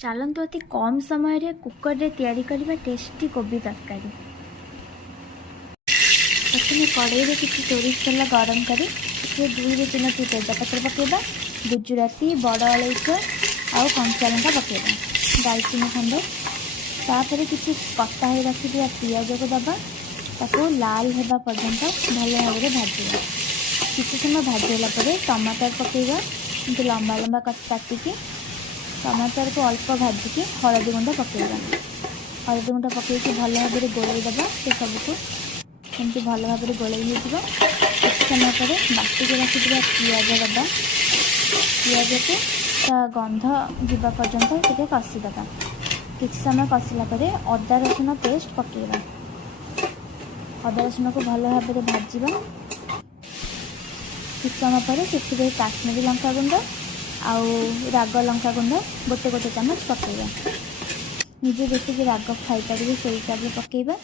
चलतु अति कम समय कुकर रे तैयारी करबा टेस्टी कोबी तरकारी। प्रथम कड़ाई में किसी सोरिष तेल गरम कर 2-3 तेजपत्र पकेबा, गुजुराती बड़ अलैच आउ कंचा लंका पकेबा, दालचीनी खंडे तापर किसी कटा हो रखी पियाज को दबा ताको लाल होगा पर्यंत भल भाव में भाजा। किसी समय भाजला टमाटर पकेबा लंबा लंबा काटिकी टमाटर को अल्प भाजिकी हलदी गुंड पकेबा। हलदी गुंड पकईकि भल भाव में गोलई दबा से सबको एमती भल भाव में गोलई हो किसी समय पर बाटिक रखी पियाज दबा। पियाज को गंध जावा पर्यंत टे कषिदबा। किसी समय कषिला अदा रसुण पेस्ट पकेबा। अदा रसुण को भल भाव में भाजवा। किसी समय पर से काश्मीरी लंका गुंड आउ राग लंका गुंड गोटे गोटे चामच पकेबा। निजे जैसे राग खाई पारे से हिसाब से पकेबा।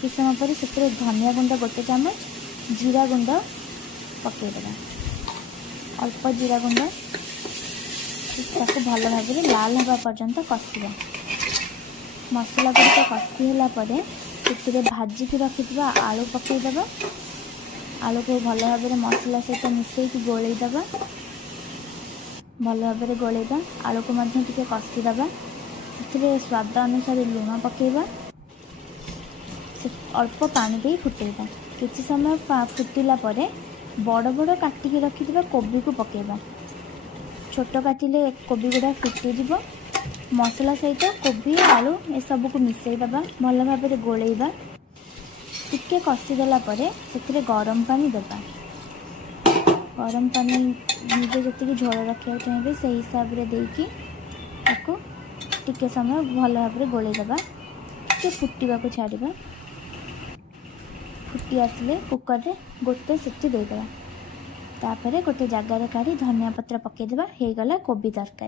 किसी समय पर से धनिया गुंड गोटे चामच जीरा गुंड पकेदेबा। अल्प जीरा गुंड ताको भल भाव में लाल होगा पर्यंत कषिबा। मसला गुड़िक कषि है भाजिक रखि आलू पकईदबा। आलू को भल भाव में मसला सहित मिसईक गोलईदबा। भल भाव में गोलैबा। आलू को टे कषिदबा। से स्वाद अनुसार लुण पकेबा। अल्प पानी दे फुटेबा। किसी समय फुटिला बड़ बड़ काटिक रखि कोबी को पकेबा। छोट काटिले कोबी गुड़ा फुटीज। मसला सहित कोबी आलू ए सब को मिसईदबा। भल भाव में गोलैबा। टिके कषिदेला से गरम पानी देबा। गरम पानी निजे जी झोल रखा चाहिए से हिसाब से देकी टिके समय भल भाव में गोलैदबा। टे फुटा को छाड़ा। फुटी आसिले कुकर रे गोटे सीटी देदेबा। तापर गोटे जगार काढ़ी धनिया पत्र पकईदेबा। हो गला कोबी तरकारी।